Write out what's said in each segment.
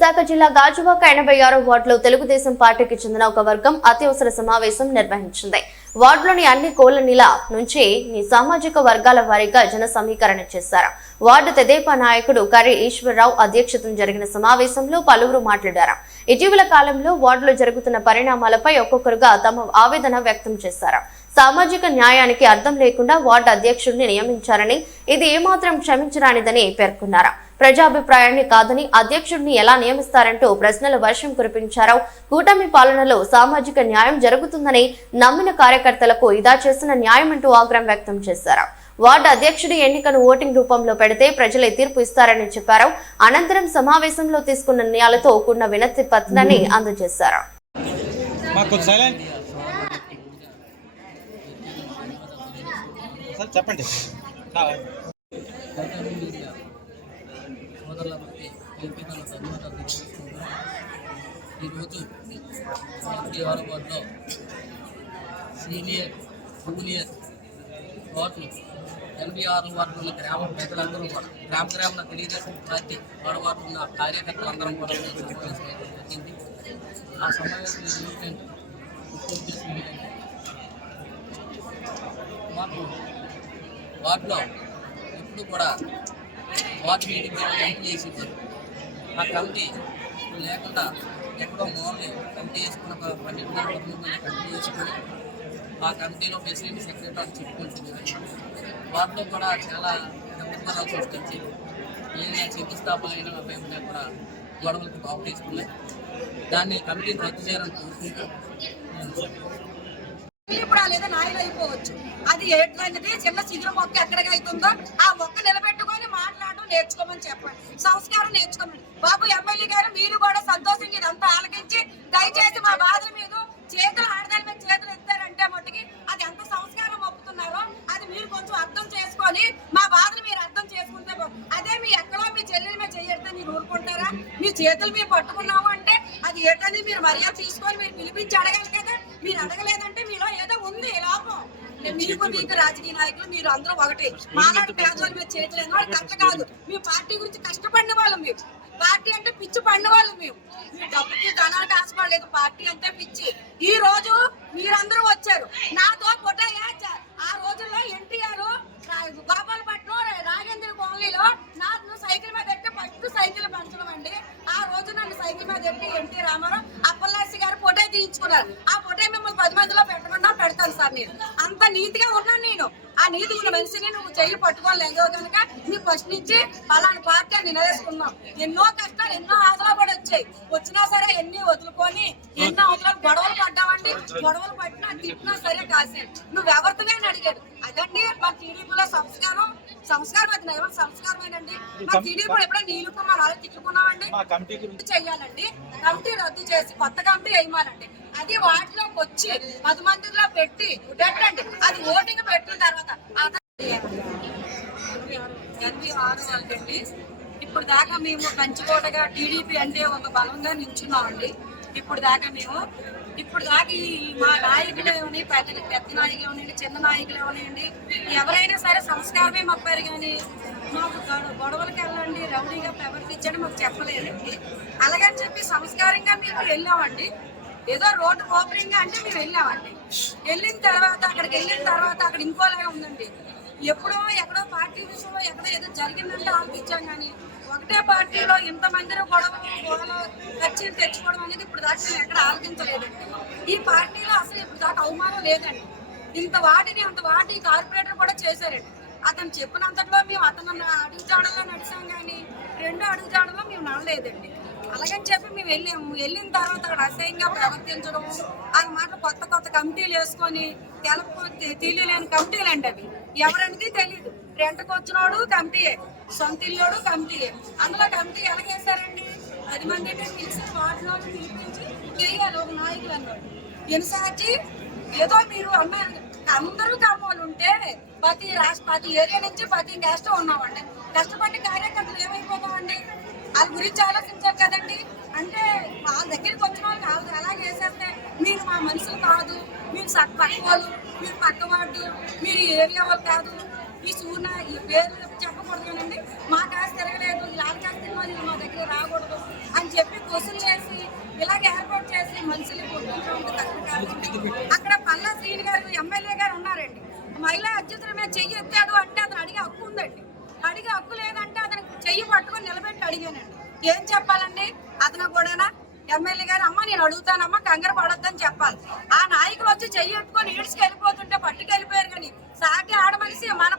విశాఖ జిల్లా గాజువాక ఎనభై ఆరో వార్డులో తెలుగుదేశం పార్టీకి చెందిన ఒక వర్గం అత్యవసర సమావేశం నిర్వహించింది. వార్డులోని అన్ని కోలనీల నుంచి సామాజిక వర్గాల వారీగా జన సమీకరణ చేశారు. వార్డు తెదేపా నాయకుడు కరి ఈశ్వరరావు అధ్యక్షతన జరిగిన సమావేశంలో పలువురు మాట్లాడారు. ఇటీవల కాలంలో వార్డులో జరుగుతున్న పరిణామాలపై ఒక్కొక్కరుగా తమ ఆవేదన వ్యక్తం చేశారు. సామాజిక న్యాయానికి అర్థం లేకుండా వార్డు అధ్యక్షుడిని నియమించారని ఇది ఏమాత్రం క్షమించరానిదని పేర్కొన్నారు. ప్రజాభిప్రాయాన్ని కాదని అధ్యక్షుడిని ఎలా నియమిస్తారంటూ ప్రశ్నల వర్షం కురిపించారు. కూటమి పాలనలో సామాజిక న్యాయం జరుగుతుందని నమ్మిన కార్యకర్తలకు ఇదా చేసిన న్యాయం అంటూ ఆగ్రహం వ్యక్తం చేశారు. వార్డు అధ్యక్షుడి ఎన్నికను ఓటింగ్ రూపంలో పెడితే ప్రజలే తీర్పు ఇస్తారని చెప్పారు. అనంతరం సమావేశంలో తీసుకున్న నిర్ణయాలతో కూడిన వినతి పత్రాన్ని అందజేశారు. చెప్పండి. సోదరుల బట్టి ఎంపికలు ధన్యవాదాలు తెలియజేస్తున్నాను ఈరోజు ఎనభై సీనియర్ జూనియర్ వార్డులు ఎన్బీఆర్ వార్డులో వార్డుల గ్రామ ప్రజలందరూ కూడా గ్రామ గ్రామంలో తెలుగుదేశం పార్టీ వార్డు వార్డు ఉన్న కార్యకర్తలందరం కూడా జరిగింది ఆ సమావేశం ఏంటంటే మాకు వార్డులో ఎప్పుడు కూడా వార్డు మీటింగ్ కమిటీ చేసేవారు ఆ కమిటీ లేకుండా ఎక్కడో మోర్ని కమిటీ చేసుకుని పన్నెండు కమిటీ చేసుకుని ఆ కమిటీలో ప్రెసిడెంట్ సెక్రటరీ చెప్పుకుంటుంది వాటిలో కూడా చాలా గందరగోళాలు సృష్టించి ఏదైనా శంకుస్థాపన అయిన అభ్యర్థులు కూడా గొడవలకు బాగు తీసుకున్నాయి. దాన్ని కమిటీని రద్దు చేయాలని కోరుకుంటూ ఇప్పుడు లేదా నాయలు అయిపోవచ్చు. అది ఏంటనేది చిన్న చిగురు మొక్క ఎక్కడికి అవుతుందో ఆ మొక్క నిలబెట్టుకొని నేర్చుకోమని చెప్పండి. సంస్కారం నేర్చుకోమని. బాబు ఎమ్మెల్యే గారు మీరు కూడా సంతోషంగా ఇదంతా ఆలకించి దయచేసి మా బాధల మీద చేతులు ఆడదాని మీద చేతులు ఎత్తారంటే మట్టుకి అది ఎంత సంస్కారం ఒప్పుతున్నారో అది మీరు కొంచెం అర్థం చేసుకొని మా బాధలు మీరు అర్థం చేసుకుంటే అదే మీ ఎక్కడో మీ చెల్లెల మీద చేయడితే మీరు ఊరుకుంటారా? మీ చేతులు మీరు పట్టుకున్నాము అంటే అది ఏంటని మీరు మర్యాద తీసుకొని మీరు పిలిపించి అడగాలి కదా. మీరు అడగలేదంటే మీలో ఏదో ఉంది లోపం నేను మీకు మీకు రాజకీయ నాయకులు మీరు అందరూ ఒకటి. మాలాంటి పేదవాళ్ళు మీరు చేయట్లేదు వాళ్ళు కష్ట కాదు. మీ పార్టీ గురించి కష్టపడిన వాళ్ళం మేము. పార్టీ అంటే పిచ్చి పడిన వాళ్ళు మేము. మీ డబ్బుకి ధనానికి ఆశపడలేదు పార్టీ అంటే పిచ్చి. ఈ రోజు మీరందరూ వచ్చారు. నాతో పొట్టయ్యా ఆ రోజుల్లో ఎన్టీఆర్ గోపాలపట్నం రాజేంద్ర కాలనీలో నాకు సైకిల్ మీద ఎట్టి ఫస్ట్ సైకిల్ పెంచడం అండి ఆ రోజు నన్ను సైకిల్ మీద ఎట్టి ఎన్టీ రామారావు అప్పలరాజు గారు ఫోటో తీయించుకున్నారు. ఆ ఫోటో మిమ్మల్ని పది మందిలో పెట్టమన్నా పెడతాను సార్ నేను అంత నీతిగా ఉన్నాను నేను. ఆ నీతి ఉన్న మనిషిని నువ్వు చెయ్యి పట్టుకోలేదు కనుక నీ ఫస్ట్ నుంచి అలాంటి పార్టీ అని ఎన్నో కష్టాలు ఎన్నో ఆదరణ కూడా వచ్చాయి. వచ్చినా సరే ఎన్ని వదులుకొని ఎన్నో అవసరాలు గొడవలు పడ్డామండి. గొడవలు పట్టినా తిట్టినా సరే కాసే నువ్వు ఎవరితోనే అని అడిగాడు. అదండి మా టీడీపీలో సంస్కారం. సంస్కారం అది ఎవరు సంస్కారమేనండి మా టీడీపీలో ఎప్పుడైనా నీళ్ళుకున్నాం అలా తిట్టుకున్నామండి చెయ్యాలండి. కమిటీ రద్దు చేసి కొత్త కమిటీ వేయమానండి. అది వాటిలోకి వచ్చి పది మందిలో పెట్టి పెట్టండి. అది ఓటింగ్ పెట్టిన తర్వాత ఎనభై ఆరు వాళ్ళకండి ఇప్పుడు దాకా మేము కంచుకోటగా టీడీపీ అంటే ఒక బలంగా నిల్చున్నామండి ఇప్పుడు దాకా మేము ఇప్పుడు దాకా ఈ మా నాయకులు ఏమని పెద్ద పెద్ద నాయకులు ఏమనండి చిన్న నాయకులు ఏమనండి ఎవరైనా సరే సంస్కారమే మప్పారు కానీ మాకు గొడ- వెళ్ళండి రౌడీగా ప్రవర్తించండి మాకు చెప్పలేదండి. అలాగని చెప్పి సంస్కారంగా మేము వెళ్ళామండి. ఏదో రోడ్డు ఓపెనింగ్ అంటే మేము వెళ్ళామండి. వెళ్ళిన తర్వాత అక్కడికి వెళ్ళిన తర్వాత అక్కడ ఇంకోలాగా ఉందండి. ఎప్పుడో ఎక్కడో పార్టీ విషయంలో ఎక్కడో ఏదో జరిగిందంటే ఆలోచించాం కానీ ఒకటే పార్టీలో ఇంతమందిని గొడవ గొడవ ఖర్చులు తెచ్చుకోవడం అనేది ఇప్పుడు దాకా నేను ఎక్కడ ఆలోచించలేదండి ఈ పార్టీలో అసలు ఇప్పుడు దాకా అవమానం లేదండి. ఇంత వాటిని అంత వాటి కార్పొరేటర్ కూడా చేశారండి. అతను చెప్పినంతట్లో మేము అతను అడుగు జాడలో నడిచాం కానీ రెండో అడుగు జాడలో మేము నడలేదండి. అలాగని చెప్పి మేము వెళ్ళాము. వెళ్ళిన తర్వాత అక్కడ అసహ్యంగా ప్రవర్తించడం ఆ మాట కొత్త కొత్త కమిటీలు వేసుకొని తెలప తెలియలేని కమిటీలు అండి అవి. ఎవరనేది తెలియదు రెంట్కి వచ్చినోడు కమిటీయే సొంత ఇల్లోడు కమిటీయే అందులో కమిటీ ఎలాగేస్తారండి? పది మంది పిలిచి వాటిలో పిలిపించి చేయాలి ఒక నాయకులు అన్నాడు. ఎన్నిసార్జీ ఏదో మీరు అమ్మారు అందరూ కమ్మలు ఉంటే ప్రతి రాష్ట్ర ప్రతి ఏరియా నుంచి ప్రతి క్యాస్ట్ ఉన్నామండి కష్టపడి కార్యకర్తలు ఏమైపోతామండి? వాళ్ళ గురించి ఆలోచించారు కదండి. అంటే వాళ్ళ దగ్గరికి వచ్చిన వాళ్ళు కాదు ఎలా చేసేస్తే మీరు మా మనుషులు కాదు. మీరు సక్ పక్క వాళ్ళు మీరు పక్క వాళ్ళు మీరు ఏరియా వాళ్ళు కాదు. ఈ సూర్న ఈ పేరు చెప్పకూడదు మా కాస్త తిరగలేదు. ఇలా కాస్త సినిమాలు మా దగ్గర రాకూడదు అని చెప్పి క్వశ్చన్ చేసి ఇలాగ ఏర్పాటు చేసి మనుషులు గుర్తించడం అక్కడ పల్ల శ్రీని గారు ఎమ్మెల్యే గారు ఉన్నారండి. మహిళా అధ్యక్షుల మీద చెయ్యి ఎత్తాడు అంటే అతను అడిగే హక్కు ఉందండి. అడిగే హక్కు లేదంటే అతను చెయ్యి పట్టుకొని నిలబెట్టి అడిగానండి. ఏం చెప్పాలండి? అతను కూడానా ఎమ్మెల్యే గారు అమ్మ నేను అడుగుతానమ్మా కంగారు పడొద్దని చెప్పాలి. ఆ నాయకులు వచ్చి చెయ్యి ఎత్తుకొని ఈడ్చుకెళ్ళిపోతుంటే పట్టుకెళ్ళిపోయారు కానీ సాగే ఆడమనిసి మన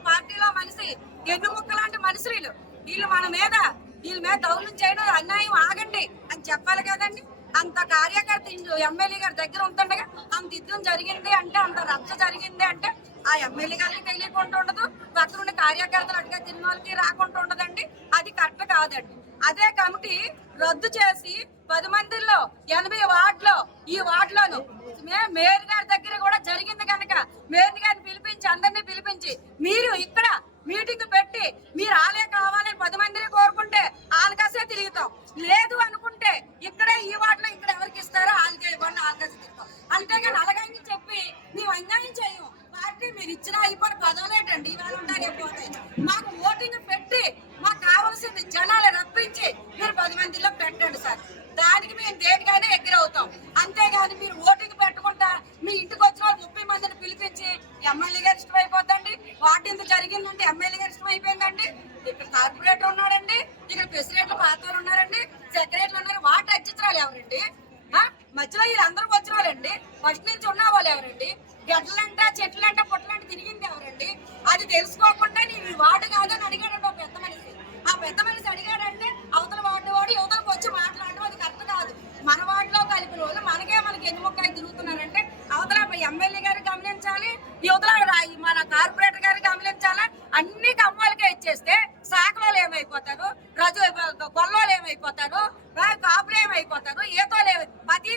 పార్టీలో ఎన్ను ముక్క లాంటి మనుషులు. వీళ్ళు మన మీద వీళ్ళ మీద దౌర్యం చేయడం అన్యాయం ఆగండి అని చెప్పాలి కదండి. అంత కార్యకర్త ఎమ్మెల్యే గారి దగ్గర ఉంటుండగా అంత యుద్ధం జరిగింది అంటే అంత రచ్చ జరిగింది అంటే ఆ ఎమ్మెల్యే గారికి తెలియకుండా ఉండదు. పక్కన ఉన్న కార్యకర్తలు అటుగా తిన్న వాళ్ళకి రాకుండా ఉండదండి. అది కరెక్ట్ కాదండి. అదే కమిటీ రద్దు చేసి పది మందిలో ఎనభై వార్డులో ఈ వార్డులోను మే- మేయర్ గారి దగ్గర కూడా జరిగింది కనుక మేయర్ గారిని పిలిపించి అందరినీ పిలిపించి మీరు ఇక్కడ మీటింగ్ పెట్టి మీరు ఆలే కావాలని పది మందిని కోరుకుంటే ఆలకాసే తిరుగుతాం. లేదు అనుకుంటే ఇక్కడే ఈ వాటిలో ఇక్కడ ఎవరికి ఇస్తారు ఆలకే ఇవ్వండి ఆలకాసే తిరుగుతాం అంతేగాని అలాగని చెప్పి మేము అన్యాయం చేయం పార్టీ మీరు ఇచ్చిన అయిపోయిన పదవులేటండి ఇవాళ ఉండాలి పోతాయి మాకు ఓటింగ్ పెట్టి మాకు కావాల్సింది జనాలు రప్పించి మీరు పది మందిలో పెట్టండి సార్ దానికి మేము దేనికైనా ఎగ్గురవుతాం అంతేగాని మీరు ఓటింగ్ పెట్టుకుంటా మీ ఇంటికి వచ్చిన వాళ్ళు ముప్పై మందిని పిలిపించి ఎమ్మెల్యే గారు ఇష్టమైపోద్దండి వాటి ఇంత జరిగిందండి ఎమ్మెల్యే గారు అయిపోయిందండి ఇక్కడ కార్పొరేటర్ ఉన్నాడండి. ఇక్కడ ప్రెసిడెంట్లు పాత్రలు ఉన్నారండి. సెక్రటరీలు ఉన్నారు. వాటి అధ్యక్షురాలు ఎవరండి? మధ్యలో వీళ్ళందరూ వచ్చిన వాళ్ళండి ఫస్ట్ నుంచి ఉన్న వాళ్ళు ఎవరండి? గడ్డలంట చెట్లంట పుట్టలంట తిరిగింది ఎవరండి? అది తెలుసుకోకుండా నీ వాడు కాదని అడిగాడండి ఒక పెద్ద మనిషి ఆ పెద్ద మనిషి అడిగాడంటే అవతల వాడు వాడు యువతలకు వచ్చి మాట్లాడడం అది కరెక్ట్ కాదు మన వాటిలో కలిపిన వాళ్ళు మనకే మనకి ఎన్ని మొక్కలు తిరుగుతున్నారంటే అవతల ఎమ్మెల్యే గారు గమనించాలి యువతల రా- మన కార్పొరేటర్ గారు గమనించాలి అన్ని కమ్మలకే ఇచ్చేస్తే శాఖలో ఏమైపోతారు రజు గొల్లోలు ఏమైపోతారు ఆ, కాపులు ఏమైపోతారు ఏతోలు ఏమై పది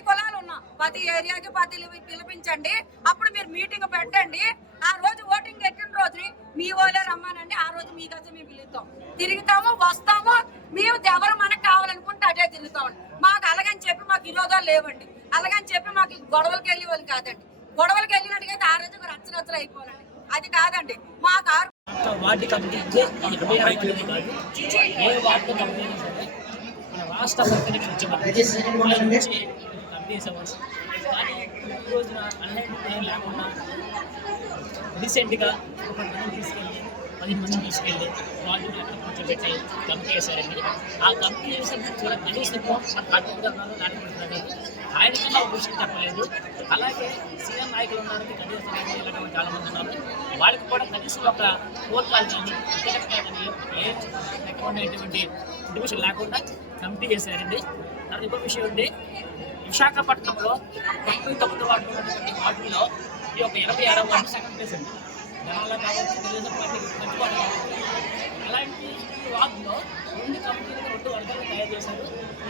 పది ఏరియాకి పది పిలిపించండి. అప్పుడు మీరు మీటింగ్ పెట్టండి. ఆ రోజు ఓటింగ్ పెట్టిన రోజుని మీ వాళ్ళే రమ్మానండి. ఆ రోజు మీకు వచ్చి మేము పిలుస్తాం తిరుగుతాము వస్తాము. మేము ఎవరు మనకు కావాలనుకుంటే అటే తిరుగుతాం. మాకు అలాగని చెప్పి మాకు విరోధాలు లేవండి. అలాగని చెప్పి మాకు గొడవలకి వెళ్ళే వాళ్ళు కాదండి. గొడవలకి వెళ్ళినట్టుగా ఆ రోజు రచ్చ రచ్చలు అయిపోవాలండి. అది కాదండి. మా కమిటీ అంటే మన ఏ వార్డు కమిటీ రాష్ట్ర నుంచి కమిటీ చేసేవారు కానీ ఈ రోజున అన్నింటి ఏం లేకుండా రీసెంట్గా ఒక మనం తీసుకెళ్ళి పది మంది తీసుకెళ్ళి వాళ్ళు అక్కడ కూర్చోబెట్టి కమిటీ చేశారండి ఆ కమిటీ చేసిన కూడా కనీసం మన కట్టుకుంటున్నారు ఆయన కన్నా ఒక విషయం చెప్పలేదు. అలాగే సీఎం నాయకులు ఉన్నారు. కనీసం ఇలాంటి చాలా మంది ఉన్నారు. వాళ్ళకి కూడా కనీసం ఒక కోర్టాలు కానీ టికెట్ కానీ ఏ ఎటువంటి డివిషన్ లేకుండా కమిటీ చేశారండి. తర్వాత ఇంకో విషయం ఉంది. విశాఖపట్నంలో తొంభై తొమ్మిది వార్డు ఉన్నటువంటి ఈ యొక్క ఎనభై ఆరో వార్డు సెకండ్ ప్లేస్ అండి జనాల కావచ్చు తెలుగుదేశం పార్టీకి కట్టుబాటు అలాంటి వార్డులో రెండు కమిటీలు రెండు వర్గాలు తయారు చేశారు.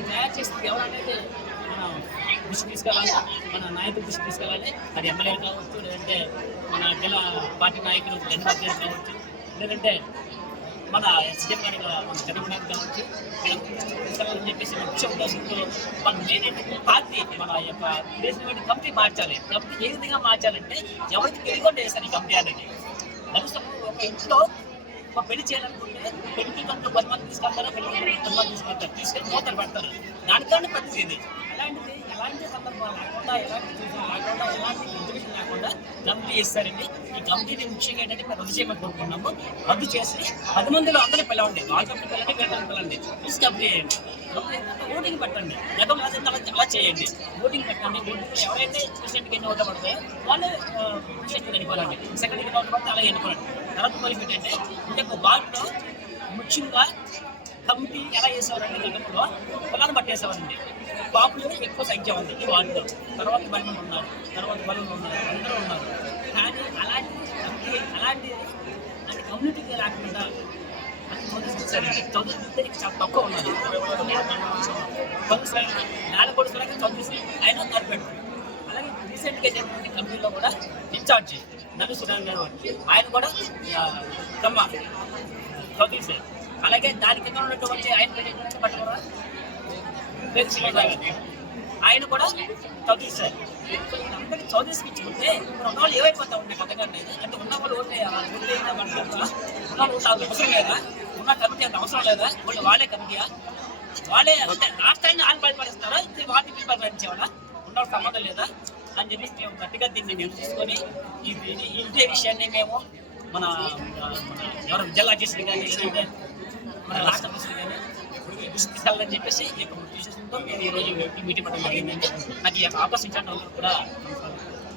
తయారు చేసింది ఎవరనేది మన దృష్టి తీసుకెళ్ళాలి మన నాయకుల దృష్టి తీసుకెళ్ళాలి. అది ఎమ్మెల్యే కావచ్చు లేదంటే మన జిల్లా పార్టీ నాయకులు జనరల్ కావచ్చు లేదంటే మన సీఎం గారి మన చంద్రబాబు నాయుడు కావచ్చు వీళ్ళ చెప్పేసి ముఖ్య ఉద్దేశంతో మన మెయిన్ ఏంటంటే పార్టీ మన యొక్క దేశం కమిటీ మార్చాలి. కమిటీ ఏ విధంగా మార్చాలంటే ఎవరికి తెలియకుండా వేస్తారు ఈ కమిటీ అనేది. కనీసం ఒక ఇంట్లో ఒక పెళ్ళి చేయాలనుకుంటే పెళ్ళికి కంటే పది మంది తీసుకెళ్తారు పెళ్ళి పది మంది తీసుకెళ్తారు? తీసుకెళ్ళి మూతలు పెడతారు. దానికన్నా పద్ధతి ఇది అలాంటిది ఎలాంటి సందర్భాలు లేకుండా ఎలాంటి చూసిన లేకుండా ఎలాంటి ఎడ్యుకేషన్ లేకుండా కమిటీ ఇస్తారండి ఈ కమిటీని ముఖ్యంగా ఏంటంటే మేము రద్దు చేయమని కోరుకున్నాము రద్దు చేసి పది మందిలో అందరూ పిలవండి. వాళ్ళ కంపెనీ పిల్లండి వీళ్ళ కంపెనీ పిల్లండి తీసి కంపెనీ చేయండి. ఓటింగ్ పెట్టండి. గతం అలా అలా చేయండి? ఓటింగ్ పెట్టండి. ఎవరైతే ప్రెసిడెంట్కి ఎన్ని ఓట్లు పడతాయో వాళ్ళు ప్రెసిడెంట్కి ఎన్నుకోవాలండి. సెకండ్కి ఎన్ని ఓట్లు పడితే అలా ఎన్నుకోవాలండి. తర్వాత కోరిక ఏంటంటే ఈ యొక్క ముఖ్యంగా కమిటీ ఎలా చేసేవారండి గతంలో పొలాన్ని పట్టేసేవారండి. పాపులు ఎక్కువ సంఖ్య ఉంది ఈ వార్డులో. తర్వాత బలం ఉన్నారు. తర్వాత బలం ఉన్నారు. అందరూ ఉన్నారు. అలాంటిది అంటే కమ్యూనిటీకి లేకుండా చదువు చాలా తక్కువ ఉన్నది. చదువు నేల కొడుకులకి చదువు ఆయన కార్పెట్ అలాగే రీసెంట్గా జరిగిన కంపెనీలో కూడా ఇన్ఛార్జి నల్లు సుడాన్ గారు ఆయన కూడా తమ్మ కమ్మ అలాగే దాని కింద ఉన్నటువంటి ఆయన పేరు ఏంటంటే ఆయన కూడా చదివిస్తారు అందరికి చదివిసి ఇచ్చుకుంటే ఇప్పుడు ఉన్న వాళ్ళు ఏమైపోతా ఉంటాయి కొత్తగా అనేది అంటే ఉన్న వాళ్ళు ఓట్లు వేయాలా? ఓట్లు ఉన్న ఓట్లు అవసరం లేదా? ఉన్న కమిటీ అంత అవసరం లేదా? వాళ్ళు వాళ్ళే కమిటీయా? వాళ్ళే అంటే రాష్ట్రాన్ని వాళ్ళు పరిపాలిస్తారా ఇది వాటిని పరిపాలించేవాళ్ళ ఉన్న సంబంధం లేదా? అని చెప్పేసి మేము గట్టిగా దీన్ని నిలుచుకొని తీసుకొని ఇదే విషయాన్ని మేము మన ఎవరు జిల్లా చేసిన కానీ మన రాష్ట్ర తీసుకెళ్ళాలని చెప్పేసి ఈ యొక్క ఉద్దేశంతో నేను ఈరోజు మీటింగ్ పెట్టడం జరిగిందండి నాకు ఈ యొక్క అవకాశం కూడా